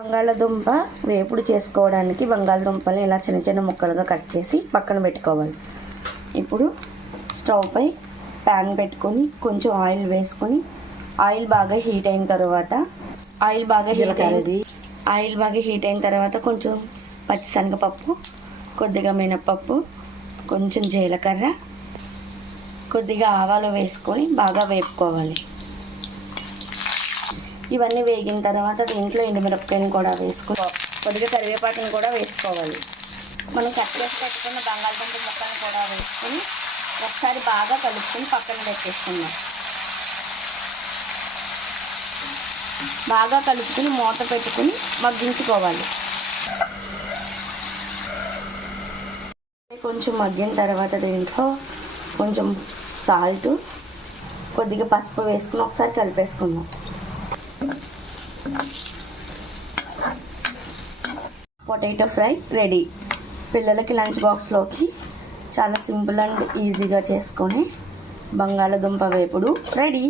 బంగాళదుంప వేపుడు చేసుకోవడానికి బంగాళదుంపని ఇలా చిన్న చిన్న ముక్కలుగా కట్ చేసి పక్కన పెట్టుకోవాలి. ఇప్పుడు స్టవ్ పై ప్యాన్ పెట్టుకొని కొంచెం ఆయిల్ వేసుకొని ఆయిల్ బాగా హీట్ అయిన తర్వాత కొంచెం పచ్చిశనగపప్పు, కొద్దిగా మినపప్పు, కొంచెం జీలకర్ర, కొద్దిగా ఆవాలు వేసుకొని బాగా వేపుకోవాలి. ఇవన్నీ వేగిన తర్వాత దీంట్లో ఎండుమిరపకాయలు కూడా వేసుకొని కొద్దిగా కరివేపాకును కూడా వేసుకోవాలి. మనం కట్ చేసి పెట్టుకున్న బంగాళదుంప ముక్కలను కూడా వేసుకొని ఒకసారి బాగా కలుపుకొని పక్కన పెట్టేసుకుందాం. బాగా కలుపుకొని మూత పెట్టుకుని మగ్గించుకోవాలి. కొంచెం మగ్గిన తర్వాత దీంట్లో కొంచెం సాల్ట్, కొద్దిగా పసుపు వేసుకుని ఒకసారి కలిపేసుకుందాం. Potato fry ready. పిల్లలకి లంచ్ బాక్స్లోకి చాలా సింపుల్ అండ్ ఈజీగా చేసుకొని బంగాళదుంప వేపుడు రెడీ.